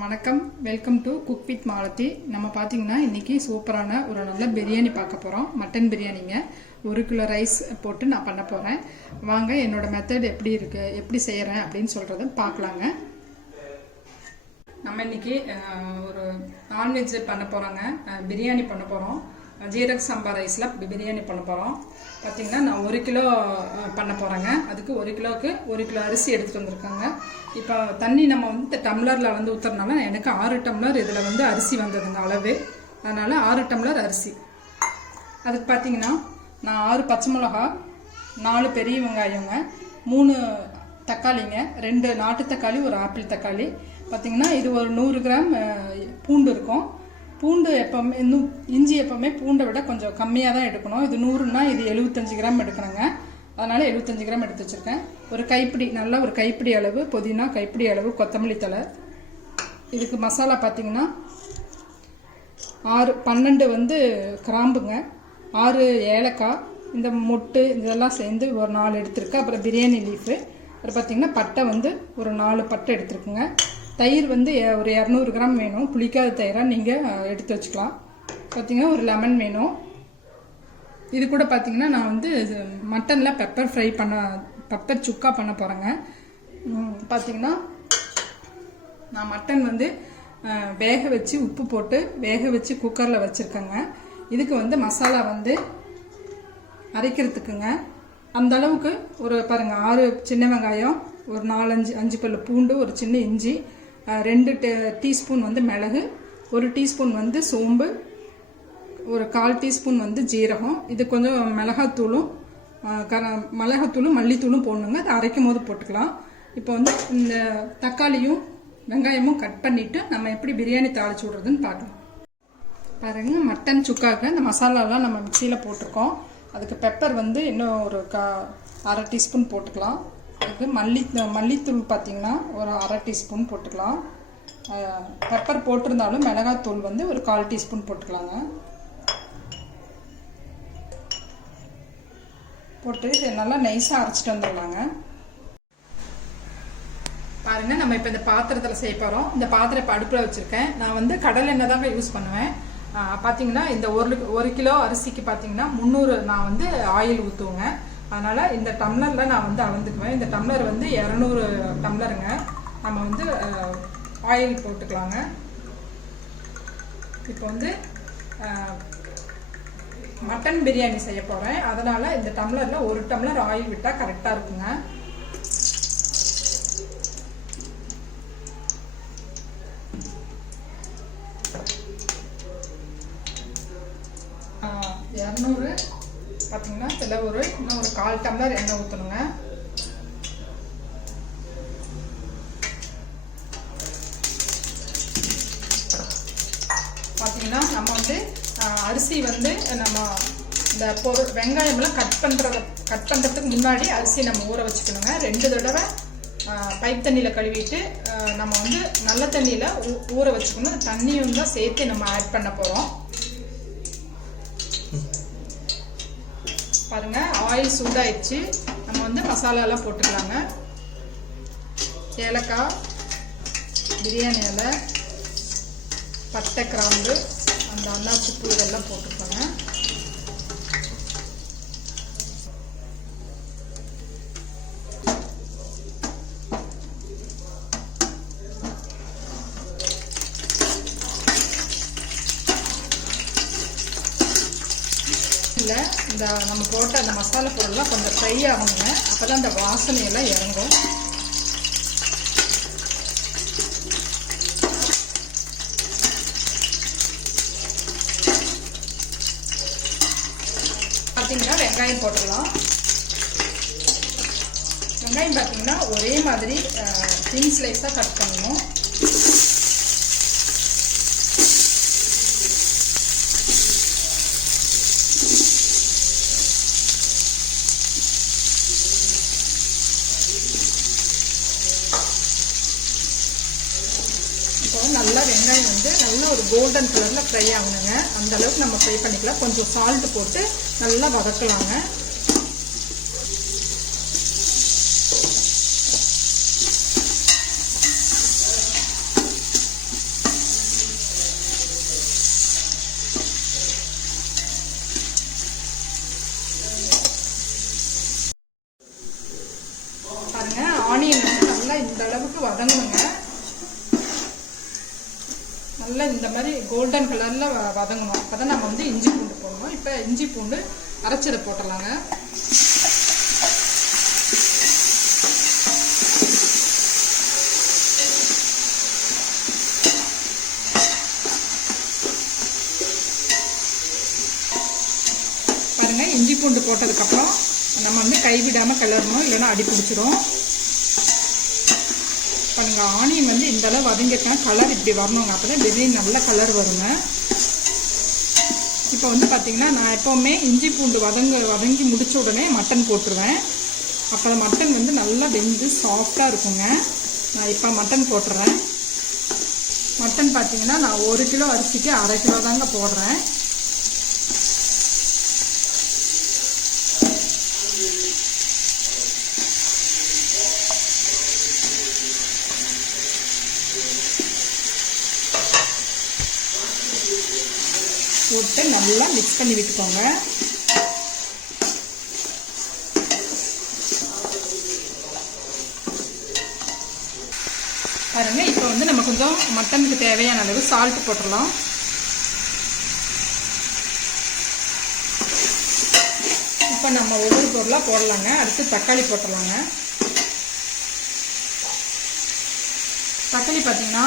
வணக்கம். Welcome to cook with Malathi நம்ம பார்த்தீங்கன்னா இன்னைக்கு சூப்பரான ஒரு நல்ல பிரியாணி பார்க்க போகிறோம் மட்டன் பிரியாணிங்க. ஒரு கிலோ ரைஸ் போட்டு நான் பண்ண போகிறேன் வாங்க என்னோட மெத்தட் எப்படி இருக்கு எப்படி செய்கிறேன் அப்படின்னு சொல்கிறத பார்க்கலாங்க. நம்ம இன்னைக்கு ஒரு நான்வெஜ் பண்ண போகிறோங்க பிரியாணி பண்ண போகிறோம் ஜீரக சம்பா ரைஸில் பிரியாணி பண்ண போகிறோம் பார்த்தீங்கன்னா நான் ஒரு கிலோ பண்ண போகிறேங்க அதுக்கு ஒரு கிலோவுக்கு ஒரு கிலோ அரிசி எடுத்துகிட்டு வந்திருக்காங்க. இப்போ தண்ணி நம்ம வந்து டம்ளரில் வந்து ஊற்றுறதுனால எனக்கு ஆறு டம்ளர் இதில் வந்து அரிசி வந்ததுங்க அளவு. அதனால் ஆறு டம்ளர் அரிசி. அதுக்கு பார்த்தீங்கன்னா நான் ஆறு பச்சை மிளகா நாலு பெரிய வெங்காயங்க மூணு தக்காளிங்க ரெண்டு நாட்டு தக்காளி ஒரு ஆப்பிள் தக்காளி. பார்த்திங்கன்னா இது ஒரு நூறு கிராம் பூண்டு இருக்கும். பூண்டு எப்போவுமே இன்னும் இஞ்சி எப்போவுமே பூண்டை விட கொஞ்சம் கம்மியாக தான் எடுக்கணும். இது நூறுனா இது எழுபத்தஞ்சு கிராம் எடுக்கணுங்க அதனால் எழுபத்தஞ்சு கிராம் எடுத்து வச்சுருக்கேன். ஒரு கைப்பிடி நல்லா ஒரு கைப்பிடி அளவு புதினா கைப்பிடி அளவு கொத்தமல்லி தழை. இதுக்கு மசாலா பார்த்தீங்கன்னா ஆறு பன்னெண்டு வந்து கிராம்புங்க. ஆறு ஏலக்காய் இந்த மொட்டு இதெல்லாம் சேர்ந்து ஒரு நாலு எடுத்திருக்கு அப்புறம் பிரியாணி லீஃபு அப்புறம் பார்த்திங்கன்னா பட்டை வந்து ஒரு நாலு பட்டை எடுத்துருக்குங்க. தயிர் வந்து ஒரு இரநூறு கிராம் வேணும். புளிக்காத தயிராக நீங்கள் எடுத்து வச்சுக்கலாம். பார்த்திங்கன்னா ஒரு லெமன் வேணும். இது கூட பார்த்தீங்கன்னா நான் வந்து மட்டனில் பெப்பர் ஃப்ரை பண்ண பெப்பர் சுக்கா பண்ண போகிறேங்க பார்த்தீங்கன்னா நான் மட்டன் வந்து வேக வச்சு உப்பு போட்டு வேக வச்சு குக்கரில் வச்சுருக்கேங்க. இதுக்கு வந்து மசாலா வந்து அரைக்கிறதுக்குங்க. அந்த அளவுக்கு ஒரு பாருங்கள் ஆறு சின்ன வெங்காயம் ஒரு நாலஞ்சு அஞ்சு பல்லு பூண்டு ஒரு சின்ன இஞ்சி ரெண்டு டே- டீஸ்பூன் வந்து மிளகு ஒரு டீஸ்பூன் வந்து சோம்பு ஒரு கால் டீஸ்பூன் வந்து ஜீரகம். இது கொஞ்சம் மிளகாத்தூளும் கர மிளகாத்தூளும் மல்லித்தூளும் போடணுங்க. அதை அரைக்கும் போது போட்டுக்கலாம். இப்போ வந்து இந்த தக்காளியும் வெங்காயமும் கட் பண்ணிவிட்டு நம்ம எப்படி பிரியாணி தாளிச்சு விட்றதுன்னு பார்க்கலாம். பாருங்கள் மட்டன் சுக்காவுக்கு இந்த மசாலாலாம் நம்ம மிக்சியில் போட்டிருக்கோம். அதுக்கு பெப்பர் வந்து இன்னும் ஒரு கா அரை டீஸ்பூன் போட்டுக்கலாம். அதுக்கு மல்லி மல்லித்தூள் பார்த்தீங்கன்னா ஒரு அரை டீஸ்பூன் போட்டுக்கலாம். பெப்பர் போட்டிருந்தாலும் மிளகாத்தூள் வந்து ஒரு கால் டீஸ்பூன் போட்டுக்கலாங்க. போட்டு இதை நல்லா நைஸாக அரைச்சிட்டு வந்துடலாங்க. பாருங்கள் நம்ம இப்போ இந்த பாத்திரத்தில் செய்ய போகிறோம் இந்த பாத்திரம் இப்போ அடுப்பில் வச்சுருக்கேன். நான் வந்து கடலை எண்ணெய் தாங்க யூஸ் பண்ணுவேன். பார்த்தீங்கன்னா இந்த ஒரு ஒரு கிலோ அரிசிக்கு பார்த்தீங்கன்னா முந்நூறு நான் வந்து ஆயில் ஊற்றுவேங்க அதனால் இந்த டம்ளரில் நான் வந்து அளந்துக்குவேன். இந்த டம்ளர் வந்து இரநூறு டம்ளருங்க. நம்ம வந்து ஆயில் போட்டுக்கலாங்க. இப்போ வந்து மட்டன் பிரியாணி செய்ய போகிறேன் அதனால் இந்த டம்ளரில் ஒரு டம்ளர் ஆயில் விட்டால் கரெக்டாக இருக்குங்க. இரநூறு பார்த்தீங்கன்னா இதில் ஒரு இன்னும் ஒரு கால் டம்ளர் எண்ணெய் ஊற்றணுங்க பார்த்தீங்கன்னா நம்ம வந்து அரிசி வந்து நம்ம இந்த பொருள் வெங்காயம்லாம் கட் பண்ணுறத கட் பண்ணுறதுக்கு முன்னாடி அரிசி நம்ம ஊற வச்சுக்கணுங்க. ரெண்டு தடவை பைப் தண்ணியில் கழுவிட்டு நம்ம வந்து நல்ல தண்ணியில் ஊற வச்சுக்கணும். தண்ணியும் தான் சேர்த்து நம்ம ஆட் பண்ண போகிறோம் பாருங்க ஆயில் சூடாயிடுச்சு. நம்ம வந்து மசாலாலாம் போட்டுக்கலாங்க. ஏலக்காய் பிரியாணி இலை பட்டை கிராம்பு அந்த அன்னாச்சி பூ இதெல்லாம் போட்டுக்கோங்க இல்லை இந்த நம்ம போட்ட அந்த மசாலா பொருள்லாம் கொஞ்சம் ஃப்ரை ஆகணுங்க. அப்போ தான் அந்த வாசனையெல்லாம் இறங்கும். பார்த்தீங்கன்னா வெங்காயம் போட்டுடலாம் வெங்காயம் பார்த்தீங்கன்னா ஒரே மாதிரி தின் ஸ்லைஸாக கட் பண்ணணும் இப்போ நல்லா வெங்காயம் வந்து நல்ல ஒரு கோல்டன் கலரில் ஃப்ரை ஆகணுங்க. அந்த அளவுக்கு நம்ம ஃப்ரை பண்ணிக்கலாம். கொஞ்சம் சால்ட் போட்டு நல்லா வதக்கலாங்க ஆனியன் வந்து நல்லா இந்த அளவுக்கு வதங்கணுங்க நல்லா இந்த மாதிரி கோல்டன் கலரில் வதங்கணும் அப்போ தான் நம்ம வந்து இஞ்சி பூண்டு போடணும். இப்போ இஞ்சி பூண்டு அரைச்சதை போட்டுடலாங்க. பாருங்க இஞ்சி பூண்டு போட்டதுக்கப்புறம் நம்ம வந்து கைவிடாமல் கிளறணும் இல்லைன்னா அடி பிடிச்சிரும். பாருங்க ஆனியன் வந்து இந்த அளவு கலர் இப்படி வரணுங்க. அப்போ தான் பிரியாணி நல்ல கலர் வருங்க. இப்போ வந்து பார்த்தீங்கன்னா நான் எப்போவுமே இஞ்சி பூண்டு வதங்க வதங்கி முடித்த உடனே மட்டன் போட்டுருவேன். அப்போ மட்டன் வந்து நல்லா வெந்து சாஃப்டாக இருக்குங்க. நான் இப்போ மட்டன் போட்டுறேன். மட்டன் பார்த்தீங்கன்னா நான் ஒரு கிலோ அரிசிக்கு அரை கிலோ தாங்க போடுறேன். போட்டு நல்லா மிக்ஸ் பண்ணி விட்டுக்கோங்க. பாருங்க இப்போ வந்து நம்ம கொஞ்சம் மட்டனுக்கு தேவையான அளவு சால்ட் போட்டுடலாம். இப்போ நம்ம ஒவ்வொரு பொருளாக போடலாங்க. அடுத்து தக்காளி போட்டுடலாங்க. தக்காளி பார்த்தீங்கன்னா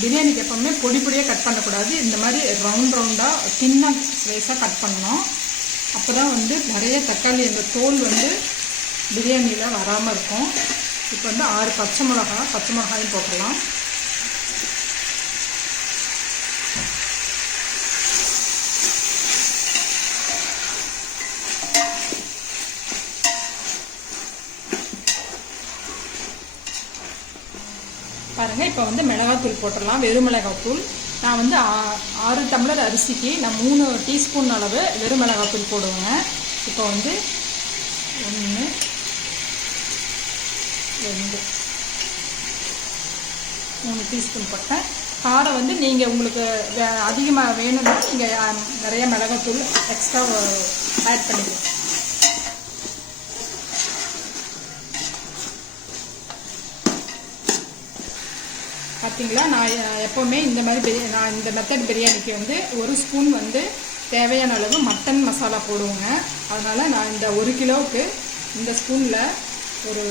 பிரியாணிக்கு எப்போவுமே பொடி பொடியாக கட் பண்ணக்கூடாது. இந்த மாதிரி ரவுண்ட் ரவுண்டாக தின்னாக ஸ்லைஸாக கட் பண்ணணும். அப்போ தான் வந்து நிறைய தக்காளி அந்த தோல் வந்து பிரியாணியில் வராமல் இருக்கும். இப்போ வந்து ஆறு பச்சை மிளகா பச்சை மிளகாயும் போட்டலாம் பாருங்கள் இப்போ வந்து மிளகாத்தூள் போட்டுடலாம் வெறும் மிளகாத்தூள் நான் வந்து ஆ- ஆறு டம்ளர் அரிசிக்கு நான் மூணு டீஸ்பூன் அளவு வெறும் மிளகாத்தூள் போடுவேங்க இப்போ வந்து ஒன்று ரெண்டு மூணு டீஸ்பூன் போட்டேன். காரம் வந்து நீங்கள் உங்களுக்கு வே- அதிகமாக வேணும்னா நீங்கள் நிறைய மிளகாத்தூள் எக்ஸ்ட்ரா ஆட் பண்ணிக்கலாம். பார்த்தீங்களா? நான் எப்போவுமே இந்த மாதிரி பிரி நான் இந்த மெத்தட் பிரியாணிக்கு வந்து ஒரு ஸ்பூன் வந்து தேவையான அளவு மட்டன் மசாலா போடுவோங்க. அதனால் நான் இந்த ஒரு கிலோவுக்கு இந்த ஸ்பூனில் ஒரு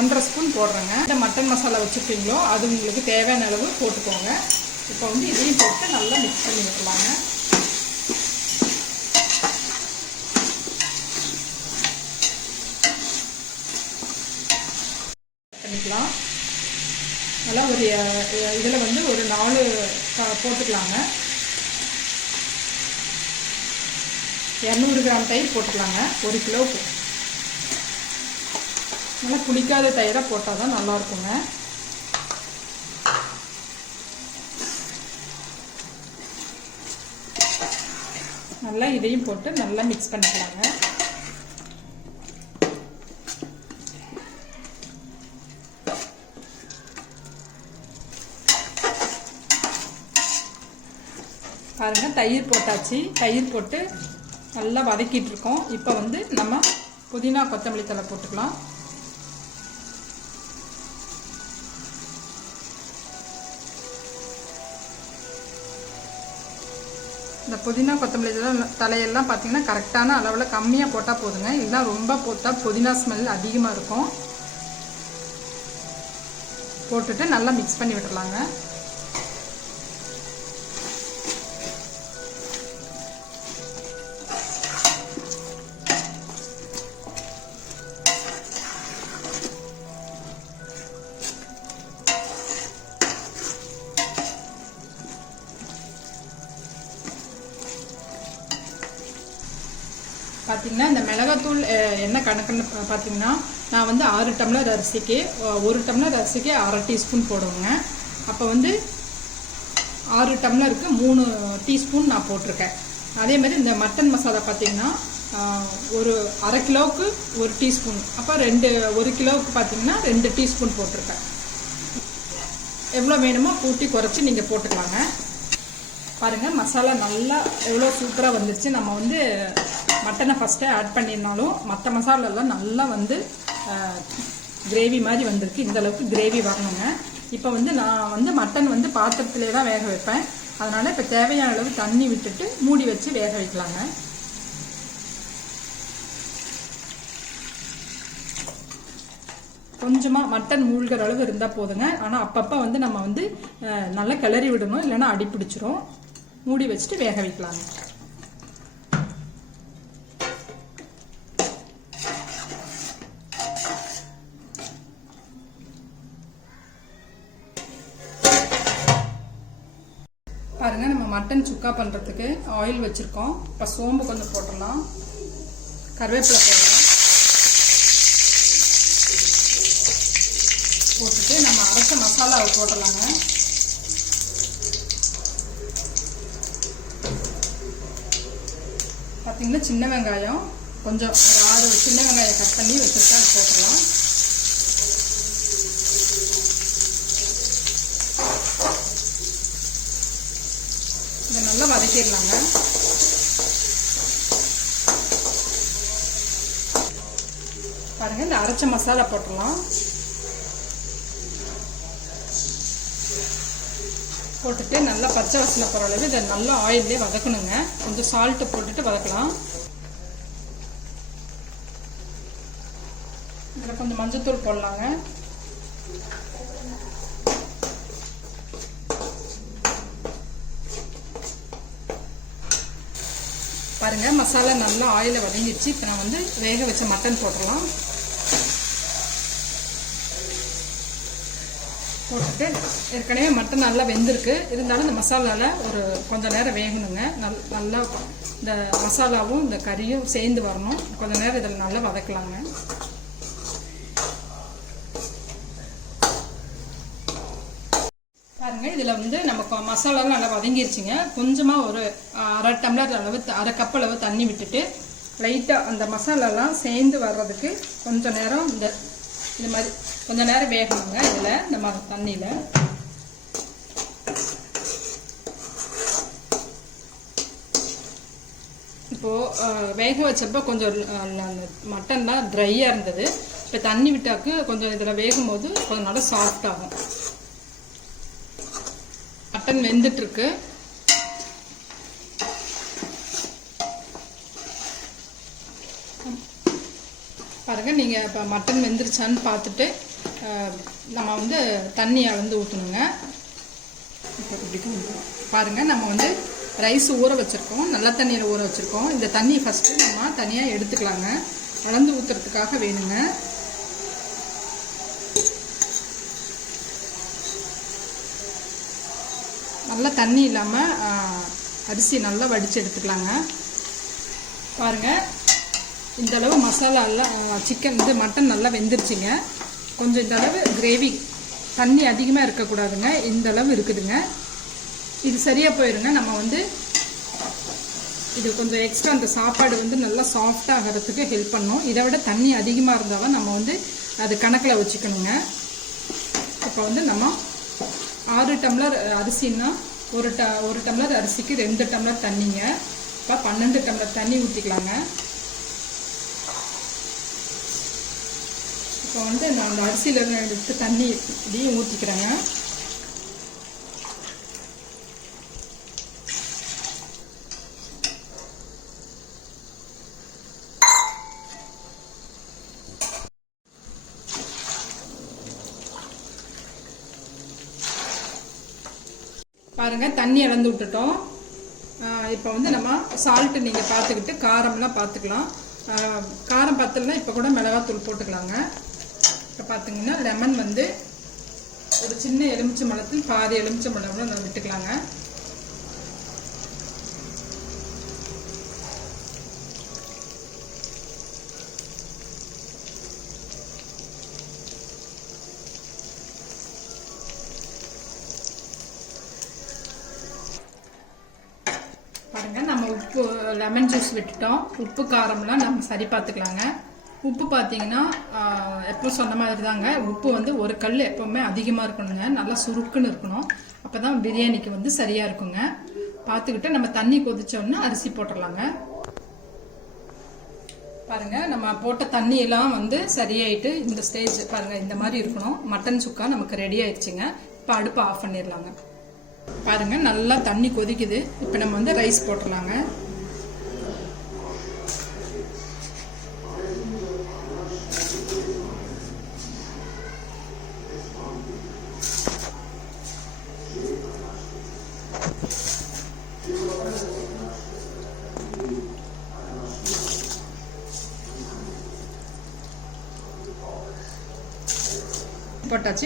ஒன்றரை ஸ்பூன் போடுறேங்க. இந்த மட்டன் மசாலா வச்சுருக்கீங்களோ அது உங்களுக்கு தேவையான அளவு போட்டுக்கோங்க. இப்போ வந்து இதையும் போட்டு நல்லா மிக்ஸ் பண்ணி வைக்கலாங்க பண்ணிக்கலாம் நல்லா ஒரு இதில் வந்து ஒரு நாலு போட்டுக்கலாங்க. இரநூறு கிராம் தயிர் போட்டுக்கலாங்க. ஒரு கிலோவுக்கு நல்லா புளிக்காத தயிராக போட்டால் தான் நல்லா இருக்குங்க. நல்லா இதையும் போட்டு நல்லா மிக்ஸ் பண்ணிக்கலாங்க. பாருங்கள் தயிர் போட்டாச்சு. தயிர் போட்டு நல்லா வதக்கிட்டு இருக்கோம் இப்போ வந்து நம்ம புதினா கொத்தமல்லி தழை போட்டுக்கலாம். இந்த புதினா கொத்தமல்லி தழை தலையெல்லாம் பார்த்தீங்கன்னா கரெக்டான அளவில் கம்மியாக போட்டால் போதுங்க. இதெல்லாம் ரொம்ப போட்டால் புதினா ஸ்மெல் அதிகமாக இருக்கும். போட்டுட்டு நல்லா மிக்ஸ் பண்ணி விட்டுறலாங்க. பார்த்தீங்கன்னா இந்த மிளகாத்தூள் என்ன கணக்குன்னு பார்த்தீங்கன்னா நான் வந்து ஆறு டம்ளர் அரிசிக்கு ஒரு டம்ளர் அரிசிக்கு அரை டீஸ்பூன் போடுவேங்க. அப்போ வந்து ஆறு டம்ளருக்கு மூணு டீஸ்பூன் நான் போட்டிருக்கேன். அதே மாதிரி இந்த மட்டன் மசாலா பார்த்தீங்கன்னா ஒரு அரை கிலோவுக்கு ஒரு டீஸ்பூன். அப்போ ரெண்டு ஒரு கிலோவுக்கு பார்த்தீங்கன்னா ரெண்டு டீஸ்பூன் போட்டிருக்கேன். எவ்வளோ வேணுமோ கூட்டி குறைச்சி நீங்கள் போட்டுக்கலாங்க. பாருங்கள் மசாலா நல்லா எவ்வளோ சூப்பராக வந்துருச்சு. நம்ம வந்து மட்டனை ஃபஸ்ட்டே ஆட் பண்ணியிருந்தாலும் மற்ற மசாலாலாம் நல்லா வந்து கிரேவி மாதிரி வந்திருக்கு. இந்த அளவுக்கு கிரேவி வரணுங்க. இப்போ வந்து நான் வந்து மட்டன் வந்து பாத்திரத்திலே தான் வேக வைப்பேன். அதனால் இப்போ தேவையான அளவு தண்ணி விட்டுட்டு மூடி வச்சு வேக வைக்கலாங்க. கொஞ்சமாக மட்டன் மூழ்கிற அளவு இருந்தால் போதுங்க. ஆனால் அப்பப்போ வந்து நம்ம வந்து நல்லா கிளறி விடணும். இல்லைன்னா அடி பிடிச்சிரும் மூடி வச்சுட்டு வேக வைக்கலாங்க. மட்டன் சுக்கா பண்ணுறதுக்கு ஆயில் வச்சுருக்கோம். இப்போ சோம்பு கொஞ்சம் போட்டுடலாம். கருவேப்பிலை போடலாம். போட்டுட்டு நம்ம அரைச்ச மசாலாவை போட்டுடலாங்க. பார்த்தீங்கன்னா சின்ன வெங்காயம் கொஞ்சம் ஒரு ஆறு சின்ன வெங்காயம் கட் பண்ணி வச்சுருக்கா அது போட்டுடலாம். இதை நல்லா வதக்கிடலாங்க. பாருங்க இந்த அரைச்ச மசாலா போட்டுடலாம். போட்டுட்டு நல்லா பச்சை வசனை போகிற அளவு இதை நல்லா ஆயிலே வதக்கணுங்க. கொஞ்சம் சால்ட்டு போட்டுட்டு வதக்கலாம். இதில் கொஞ்சம் மஞ்சத்தூள் போடலாங்க. பாருங்கள் மசாலா நல்லா ஆயிலை வதங்கிடுச்சு. இப்போ நான் வந்து வேக வச்ச மட்டன் போட்டுடலாம். போட்டுட்டு ஏற்கனவே மட்டன் நல்லா வெந்திருக்கு. இருந்தாலும் இந்த மசாலாவில் ஒரு கொஞ்சம் நேரம் வேகணுங்க. நல் நல்லா இந்த மசாலாவும் இந்த கறியும் சேர்ந்து வரணும். கொஞ்சம் நேரம் இதில் நல்லா வதக்கலாங்க. இதில் வந்து நம்ம மசாலாலாம் நல்லா வதங்கிருச்சுங்க. கொஞ்சமாக ஒரு அரை டம்ளர் அளவு அரை கப் அளவு தண்ணி விட்டுட்டு லைட்டாக அந்த மசாலாலாம் சேர்ந்து வர்றதுக்கு கொஞ்சம் நேரம் இந்த இது மாதிரி கொஞ்சம் நேரம் வேகணுங்க இதில் இந்த மாதிரி தண்ணியில். இப்போது வேக வச்சப்போ கொஞ்சம் அந்த மட்டன்லாம் ட்ரையாக இருந்தது. இப்போ தண்ணி விட்டாக்கு கொஞ்சம் இதில் வேகும் போது கொஞ்சம் நல்லா சாஃப்ட் ஆகும். மட்டன் வெந்துட்டு இருக்கு பாருங்க நீங்க இப்போ மட்டன் வெந்துருச்சான்னு பார்த்துட்டு நம்ம வந்து தண்ணி அளந்து ஊற்றணுங்க பாருங்க நம்ம வந்து ரைஸ் ஊற வச்சிருக்கோம். நல்ல தண்ணியில் ஊற வச்சிருக்கோம். இந்த தண்ணி ஃபஸ்ட்டு நம்ம தனியாக எடுத்துக்கலாங்க. அளந்து ஊற்றுறதுக்காக வேணுங்க. நல்லா தண்ணி இல்லாமல் அரிசி நல்லா வடித்து எடுத்துக்கலாங்க. பாருங்க. இந்த அளவு மசாலா எல்லாம் சிக்கன் இது மட்டன் நல்லா வெந்துருச்சுங்க. கொஞ்சம் இந்தளவு கிரேவி தண்ணி அதிகமாக இருக்கக்கூடாதுங்க. இந்தளவு இருக்குதுங்க. இது சரியாக போயிருங்க. நம்ம வந்து இது கொஞ்சம் எக்ஸ்ட்ரா அந்த சாப்பாடு வந்து நல்லா சாஃப்டாக ஆகிறதுக்கு ஹெல்ப் பண்ணும். இதை விட தண்ணி அதிகமாக இருந்தாலும் நம்ம வந்து அது கணக்கில் வச்சுக்கணுங்க. இப்போ வந்து நம்ம ஆறு டம்ளர் அரிசின்னா ஒரு ட ஒரு டம்ளர் அரிசிக்கு ரெண்டு டம்ளர் தண்ணிங்க. இப்போ பன்னெண்டு டம்ளர் தண்ணி ஊற்றிக்கலாங்க இப்போ வந்து நான் அந்த அரிசியில் எடுத்து தண்ணி இதையும் ஊற்றிக்கிறேங்க பாருங்க தண்ணி இழந்து விட்டுட்டோம். இப்போ வந்து நம்ம சால்ட்டு நீங்கள் பார்த்துக்கிட்டு காரம்லாம் பார்த்துக்கலாம். காரம் பத்தலைன்னா இப்போ கூட மிளகாத்தூள் போட்டுக்கலாங்க. இப்போ பார்த்தீங்கன்னா லெமன் வந்து ஒரு சின்ன எலுமிச்சை மலத்தில் பாதி எலுமிச்சை மலம் நம்ம விட்டுக்கலாங்க பாருங்க நம்ம உப்பு லெமன் உப்பு காரம்லாம் நம்ம சரி பார்த்துக்கலாங்க. உப்பு பார்த்தீங்கன்னா எப்போ சொன்ன மாதிரி தாங்க உப்பு வந்து ஒரு கல் எப்போவுமே அதிகமாக இருக்கணுங்க. நல்லா சுருக்குன்னு இருக்கணும். அப்போ தான் பிரியாணிக்கு வந்து சரியாக இருக்குங்க. பார்த்துக்கிட்டு நம்ம தண்ணி கொதிச்ச அரிசி போட்டுடலாங்க. பாருங்கள் நம்ம போட்ட தண்ணி எல்லாம் வந்து சரியாயிட்டு இந்த ஸ்டேஜ் பாருங்கள் இந்த மாதிரி இருக்கணும். மட்டன் சுக்கா நமக்கு ரெடி ஆயிடுச்சுங்க. இப்போ அடுப்பு ஆஃப் பண்ணிடலாங்க. பாருங்கள் நல்லா தண்ணி கொதிக்குது. இப்போ நம்ம வந்து ரைஸ் போட்டுடலாங்க.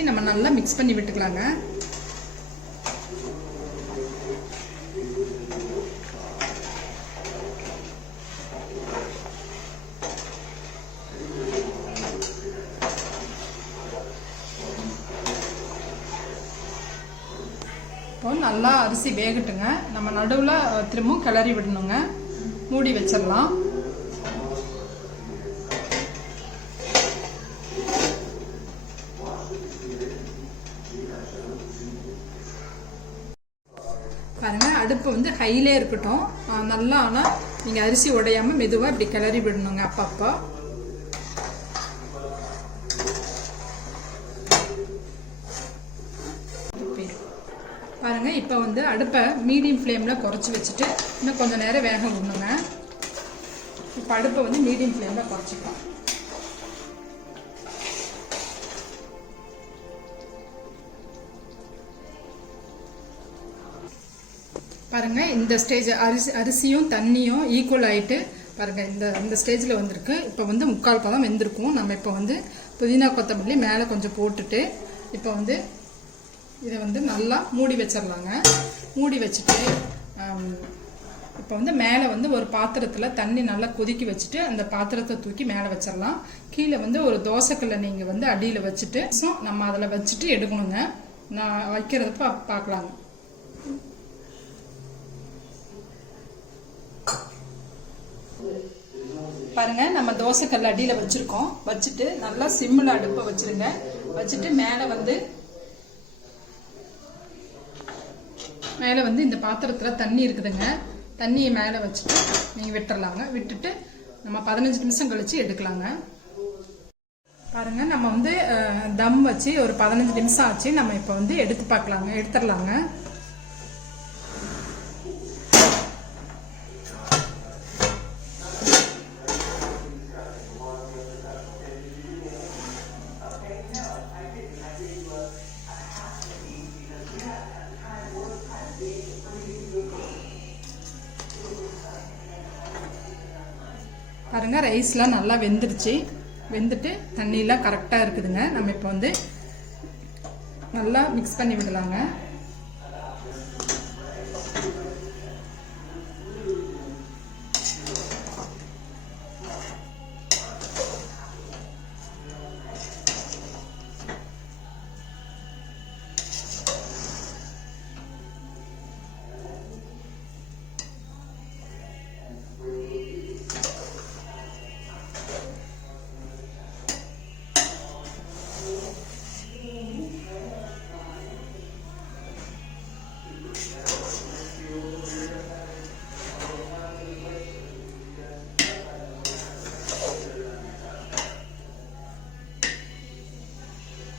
போட்டாச்சு நம்ம நல்லா மிக்ஸ் பண்ணி விட்டுக்கலாங்க. இப்போ நல்லா அரிசி வேகட்டுங்க. நம்ம நடுவில் திரும்பவும் கிளறி விடணுங்க. மூடி வச்சிடலாம் பாருங்க ஹையிலே இருக்கட்டும். நல்லா ஆனால் நீங்கள் அரிசி உடையாமல் மெதுவாக இப்படி கிளறி விடணுங்க அப்பப்போ. பாருங்க இப்போ வந்து அடுப்பை மீடியம் ஃப்ளேமில் குறைச்சி வச்சுட்டு இன்னும் கொஞ்சம் நேரம் வேக விடணுங்க. இப்போ அடுப்பை வந்து மீடியம் ஃப்ளேமில் குறைச்சிக்கலாம். பாருங்க இந்த ஸ்டேஜ் அரிசி அரிசியும் தண்ணியும் ஈக்குவல் ஆகிட்டு பாருங்கள் இந்த இந்த ஸ்டேஜில் வந்திருக்கு. இப்போ வந்து முக்கால் பதம் வெந்திருக்கும். நம்ம இப்போ வந்து புதினா கொத்தமல்லி மேலே கொஞ்சம் போட்டுட்டு இப்போ வந்து இதை வந்து நல்லா மூடி வச்சிடலாங்க மூடி வச்சுட்டு இப்போ வந்து மேலே வந்து ஒரு பாத்திரத்தில் தண்ணி நல்லா கொதிக்க வச்சுட்டு அந்த பாத்திரத்தை தூக்கி மேலே வச்சிடலாம் கீழே வந்து ஒரு தோசைக்கல்லை நீங்கள் வந்து அடியில் வச்சுட்டு ஸோ நம்ம அதில் வச்சுட்டு எடுக்கணுங்க. நான் வைக்கிறதப்ப பார்க்கலாங்க. பாருங்க நம்ம தோசைக்கல் அடியில் வச்சுருக்கோம். வச்சுட்டு நல்லா சிம்மில் அடுப்பை வச்சுருங்க. வச்சுட்டு மேலே வந்து மேலே வந்து இந்த பாத்திரத்தில் தண்ணி இருக்குதுங்க. தண்ணியை மேலே வச்சுட்டு நீங்கள் விட்டுறலாங்க. விட்டுட்டு நம்ம பதினஞ்சு நிமிஷம் கழித்து எடுக்கலாங்க. பாருங்கள் நம்ம வந்து தம் வச்சு ஒரு பதினஞ்சு நிமிஷம் ஆச்சு. நம்ம இப்போ வந்து எடுத்து பார்க்கலாங்க. எடுத்துடலாங்க. ரைஸ்லாம் நல்லா வெந்துருச்சு. வெந்துட்டு தண்ணியெலாம் கரெக்டாக இருக்குதுங்க. நம்ம இப்போ வந்து நல்லா மிக்ஸ் பண்ணி விடலாங்க.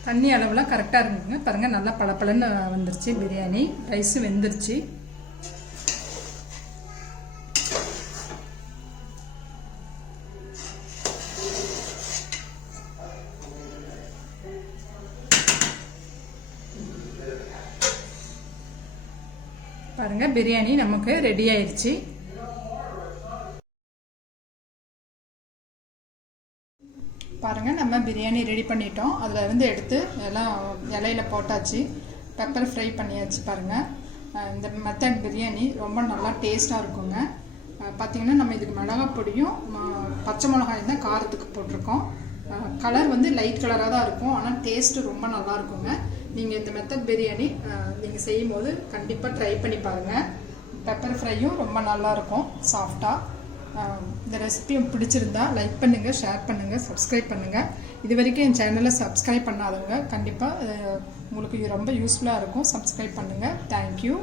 தண்ணி அளவுலாம் கரெக்டாக இருக்குங்க பாருங்கள் நல்லா பளபளன்னு வந்துருச்சு பிரியாணி. ரைஸும் வெந்துருச்சு. பாருங்க பிரியாணி நமக்கு ரெடி ஆயிடுச்சு பாருங்க நம்ம பிரியாணி பண்ணிட்டோம். அதில் இருந்து எடுத்து எல்லாம் இலையில போட்டாச்சு. பெப்பர் ஃப்ரை பண்ணியாச்சு பாருங்க. இந்த மெத்தட் பிரியாணி ரொம்ப நல்லா டேஸ்ட்டாக இருக்குங்க. பார்த்திங்கன்னா பார்த்தீங்கன்னா நம்ம இதுக்கு மிளகாய் பொடியும் பச்சை மிளகாய் தான் காரத்துக்கு போட்டிருக்கோம். கலர் வந்து லைட் கலராக தான் இருக்கும். ஆனால் டேஸ்ட்டு ரொம்ப நல்லா இருக்குங்க. நீங்கள் இந்த மெத்தட் பிரியாணி நீங்கள் செய்யும் போது கண்டிப்பாக ட்ரை பண்ணி பாருங்கள் பெப்பர் ஃப்ரையும் ரொம்ப நல்லா இருக்கும் சாஃப்டாக இந்த ரெசிபி பிடிச்சிருந்தா லைக் பண்ணுங்கள் ஷேர் பண்ணுங்கள் சப்ஸ்கிரைப் பண்ணுங்கள் இது வரைக்கும் என் சேனலை சப்ஸ்கிரைப் பண்ணாதவங்க கண்டிப்பாக உங்களுக்கு ரொம்ப யூஸ்ஃபுல்லாக இருக்கும். சப்ஸ்கிரைப் பண்ணுங்கள் தேங்க்யூ